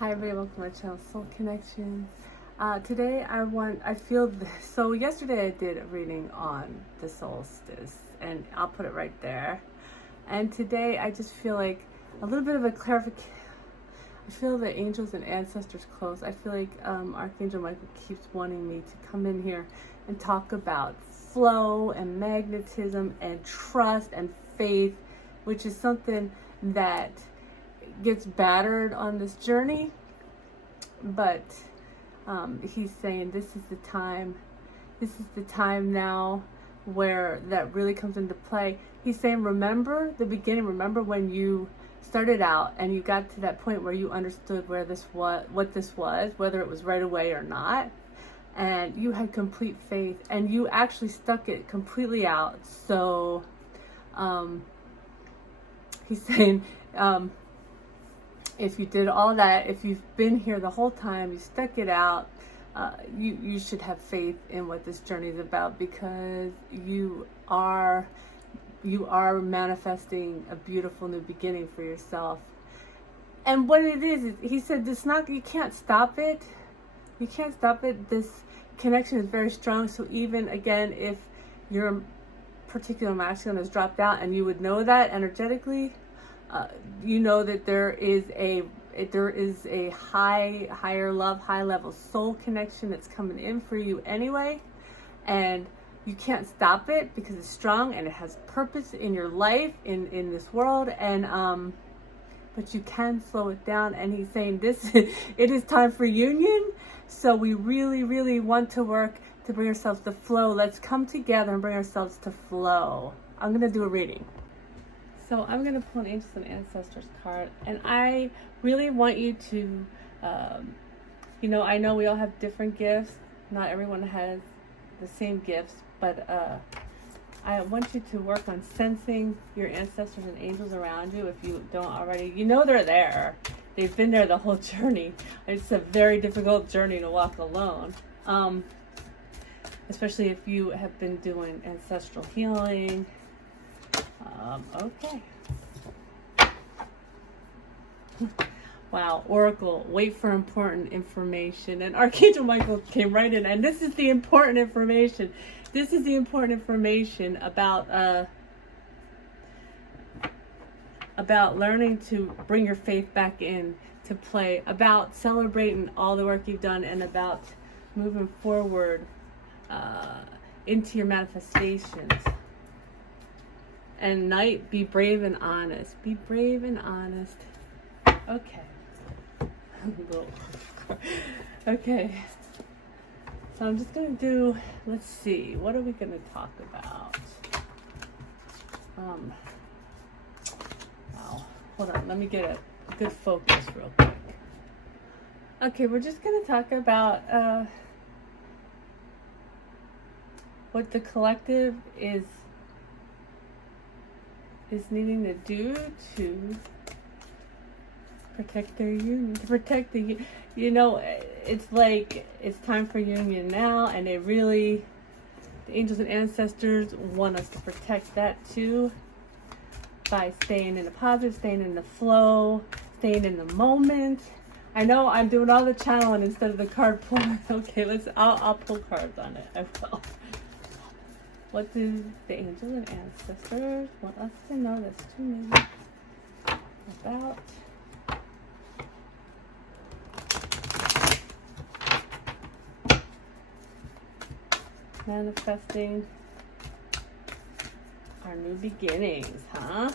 Hi everybody, welcome to my channel, Soul Connection. Today I feel this. So yesterday I did a reading on the solstice, and I'll put it right there. And today I just feel like a little bit of a clarification. I feel the angels and ancestors close. I feel like Archangel Michael keeps wanting me to come in here and talk about flow and magnetism and trust and faith, which is something that gets battered on this journey, but he's saying this is the time now where that really comes into play. He's saying, remember the beginning, remember when you started out and you got to that point where you understood what this was, whether it was right away or not, and you had complete faith and you actually stuck it completely out. So he's saying, if you did all that, if you've been here the whole time, you stuck it out, you should have faith in what this journey is about, because you are manifesting a beautiful new beginning for yourself. And what it is he said, you can't stop it. You can't stop it. This connection is very strong. So even again, if your particular masculine has dropped out, and you would know that energetically, you know that there is a higher love, high level soul connection that's coming in for you anyway, and you can't stop it because it's strong and it has purpose in your life, in this world, and but you can slow it down. And he's saying it is time for union. So we really want to work to bring ourselves to flow. Let's come together and bring ourselves to flow. I'm gonna do a reading. So I'm going to pull an Angels and Ancestors card, and I really want you to, I know we all have different gifts. Not everyone has the same gifts, but I want you to work on sensing your ancestors and angels around you. If you don't already, you know they're there. They've been there the whole journey. It's a very difficult journey to walk alone, especially if you have been doing ancestral healing. Okay. Wow, Oracle, wait for important information. And Archangel Michael came right in, and this is the important information. This is the important information about learning to bring your faith back in to play, about celebrating all the work you've done, and about moving forward into your manifestations. And night, be brave and honest. Be brave and honest. Okay. Okay. So I'm just going to do, let's see, what are we going to talk about? Wow. Hold on, let me get a good focus real quick. Okay, we're just going to talk about what the collective is needing to do to protect their union, to protect the, it's like it's time for union now, and the angels and ancestors want us to protect that too, by staying in the positive, staying in the flow, staying in the moment. I know I'm doing all the channeling instead of the card pulling. Okay, I'll pull cards on it. I will. What do the angels and ancestors want us to know that's too many about manifesting our new beginnings, huh?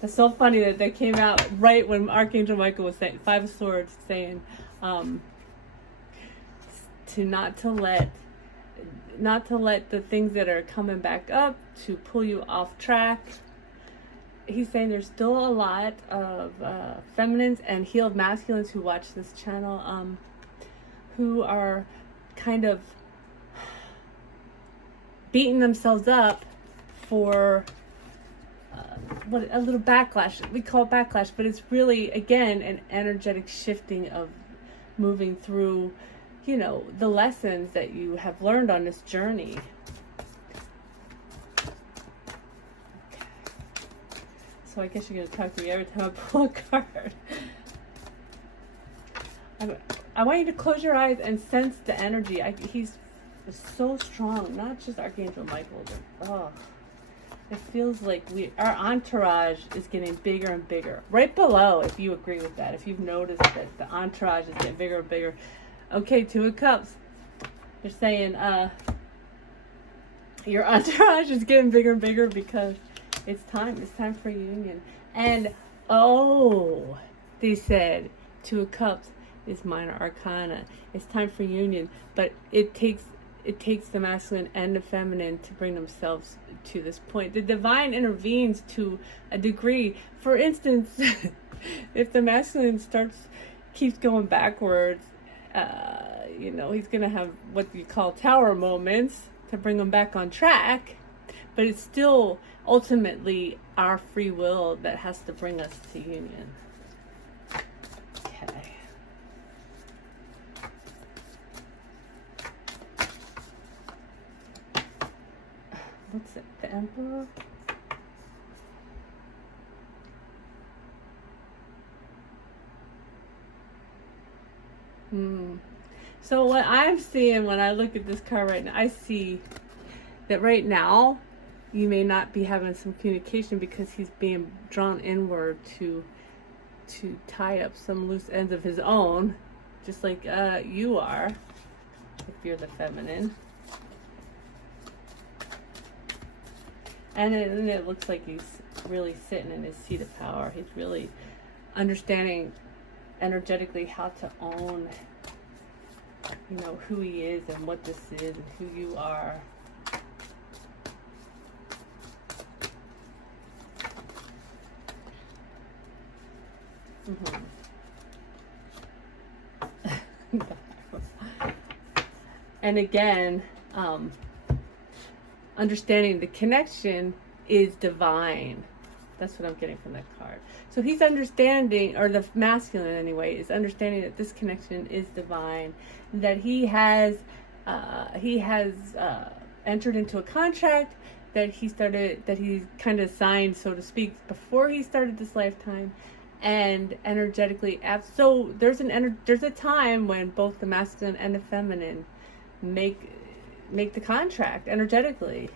It's so funny that they came out right when Archangel Michael was saying, Five of Swords, saying not to let the things that are coming back up to pull you off track. He's saying there's still a lot of feminines and healed masculines who watch this channel, who are kind of beating themselves up for a little backlash. We call it backlash, but it's really, again, an energetic shifting of moving through, the lessons that you have learned on this journey. So I guess you're going to talk to me every time I pull a card. I want you to close your eyes and sense the energy. He's so strong, not just Archangel Michael. But, it feels like our entourage is getting bigger and bigger. Right below, if you agree with that, if you've noticed that the entourage is getting bigger and bigger. Okay, Two of Cups. They're saying your entourage is getting bigger and bigger because it's time. It's time for union. And they said Two of Cups is minor arcana. It's time for union, but it takes the masculine and the feminine to bring themselves to this point. The divine intervenes to a degree. For instance, if the masculine keeps going backwards, he's gonna have what you call tower moments to bring him back on track. But it's still ultimately our free will that has to bring us to union. Okay. What's it? The Emperor? So what I'm seeing when I look at this card right now, I see that right now you may not be having some communication because he's being drawn inward to tie up some loose ends of his own, just like you are, if you're the feminine. And it looks like he's really sitting in his seat of power. He's really understanding energetically how to own, who he is and what this is and who you are. And again, understanding the connection is divine. That's what I'm getting from that card. So he's understanding, or the masculine anyway, is understanding that this connection is divine, that he has entered into a contract that he kind of signed, so to speak, before he started this lifetime, and energetically. So there's a time when both the masculine and the feminine make the contract energetically.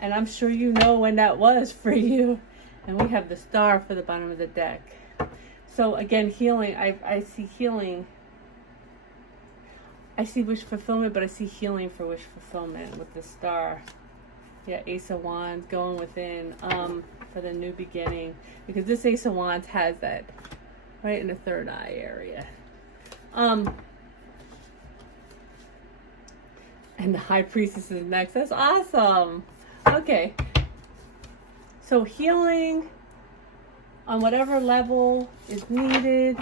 And I'm sure you know when that was for you. And we have the Star for the bottom of the deck. So again, healing. I see healing. I see wish fulfillment, but I see healing for wish fulfillment with the Star. Yeah, Ace of Wands going within for the new beginning. Because this Ace of Wands has that right in the third eye area. And the High Priestess is next. That's awesome. Okay. So healing on whatever level is needed.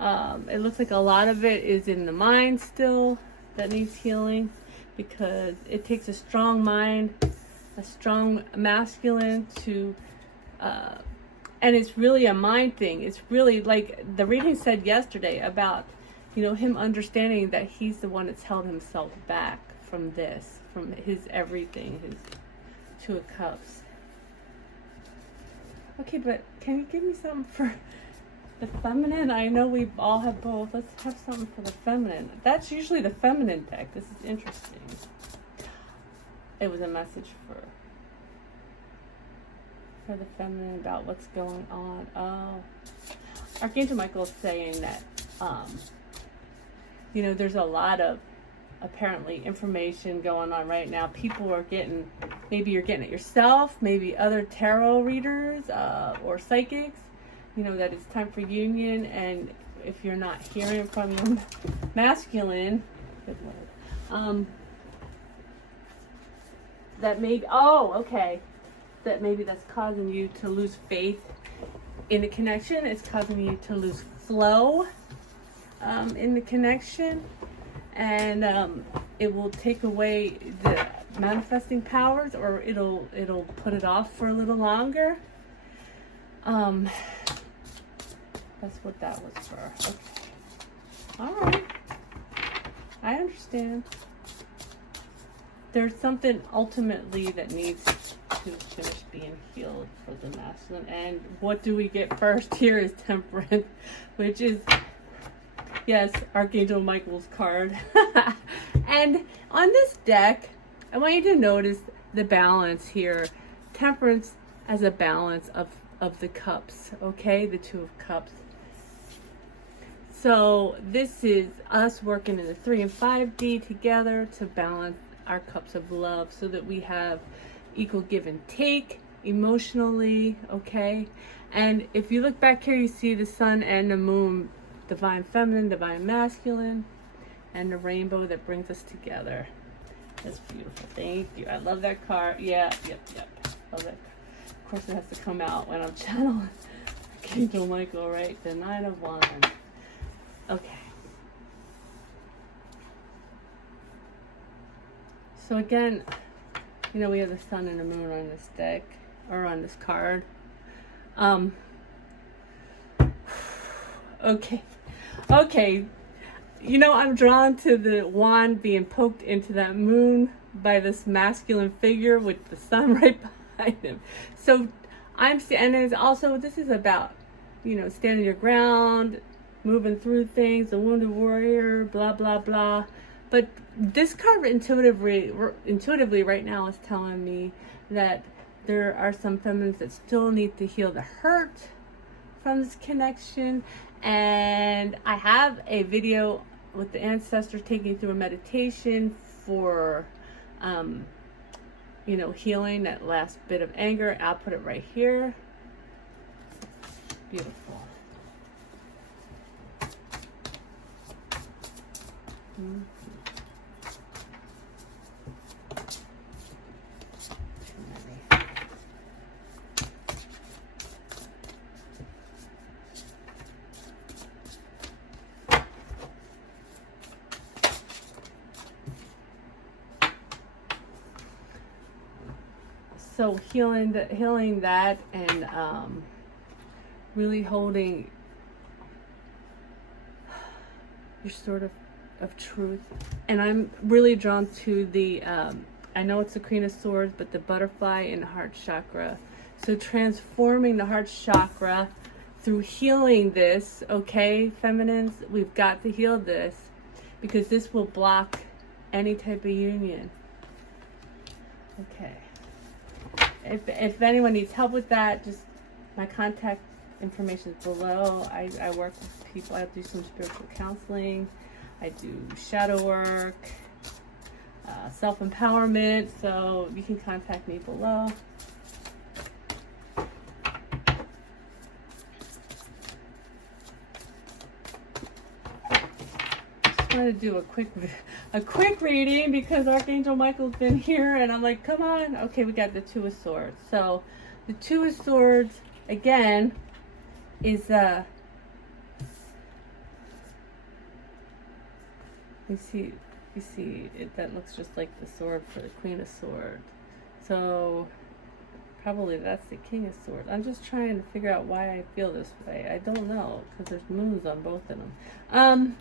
It looks like a lot of it is in the mind still that needs healing, because it takes a strong mind, a strong masculine to, and it's really a mind thing. It's really like the reading said yesterday about, him understanding that he's the one that's held himself back from this, from his everything, his Two of Cups. Okay, but can you give me something for the feminine? I know we all have both. Let's have something for the feminine. That's usually the feminine deck. This is interesting. It was a message for the feminine about what's going on. Oh, Archangel Michael is saying that, there's a lot of apparently information going on right now. People are maybe you're getting it yourself, maybe other tarot readers or psychics, that it's time for union. And if you're not hearing from your masculine, good word, that maybe that's causing you to lose faith in the connection. It's causing you to lose flow in the connection. And it will take away the manifesting powers, or it'll put it off for a little longer. That's what that was for. Okay. All right. I understand. There's something ultimately that needs to finish being healed for the masculine. And what do we get first here is Temperance, which is, yes, Archangel Michael's card. And on this deck, I want you to notice the balance here. Temperance as a balance of the cups, okay? The Two of Cups. So this is us working in the 3 and 5D together to balance our cups of love so that we have equal give and take emotionally, okay? And if you look back here, you see the sun and the moon, divine feminine, divine masculine, and the rainbow that brings us together. That's beautiful. Thank you. I love that card. Yeah, yep. Love that. Of course, it has to come out when I'm channeling Archangel Michael, right? The Nine of Wands. Okay. So again, you know, we have the sun and the moon on this deck, or on this card. Okay. You know, I'm drawn to the wand being poked into that moon by this masculine figure with the sun right behind him. So and it's also, this is about, you know, standing your ground, moving through things, the wounded warrior, blah, blah, blah. But this card intuitively right now is telling me that there are some feminines that still need to heal the hurt from this connection. And I have a video with the ancestors taking you through a meditation for, you know, healing that last bit of anger. I'll put it right here. Beautiful. So healing that, and really holding your sword of truth. And I'm really drawn to the I know it's the Queen of Swords, but the butterfly in the heart chakra. So transforming the heart chakra through healing this, okay, feminines, we've got to heal this, because this will block any type of union. Okay. If anyone needs help with that, just my contact information is below. I work with people. I do some spiritual counseling. I do shadow work, self-empowerment. So you can contact me below. Just wanted to do a quick reading because Archangel Michael's been here, and I'm like, come on. Okay, we got the Two of Swords. So the Two of Swords again is you see it, that looks just like the sword for the Queen of Swords. So probably that's the King of Swords. I'm just trying to figure out why I feel this way. I don't know, because there's moons on both of them.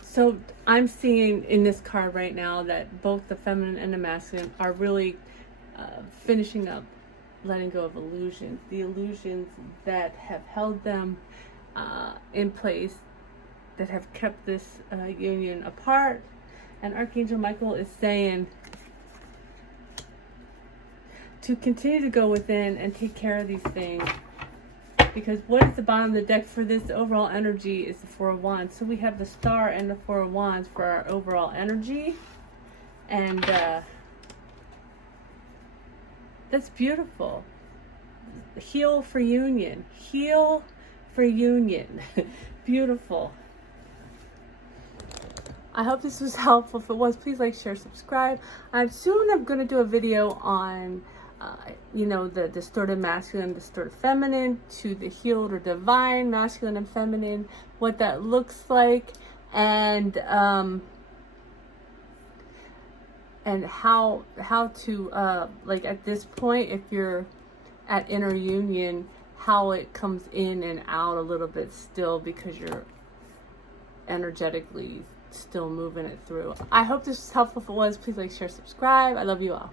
So I'm seeing in this card right now that both the feminine and the masculine are really finishing up letting go of illusions. The illusions that have held them in place, that have kept this union apart. And Archangel Michael is saying to continue to go within and take care of these things. Because what is the bottom of the deck for this overall energy is the Four of Wands. So we have the Star and the Four of Wands for our overall energy. And that's beautiful. Heal for union. Heal for union. Beautiful. I hope this was helpful. If it was, please like, share, subscribe. I'm going to do a video on you know, the distorted masculine, distorted feminine, to the healed or divine masculine and feminine, what that looks like, and how to like at this point, if you're at inner union, how it comes in and out a little bit still, because you're energetically still moving it through. I hope this was helpful. If it was, please like, share, subscribe. I love you all.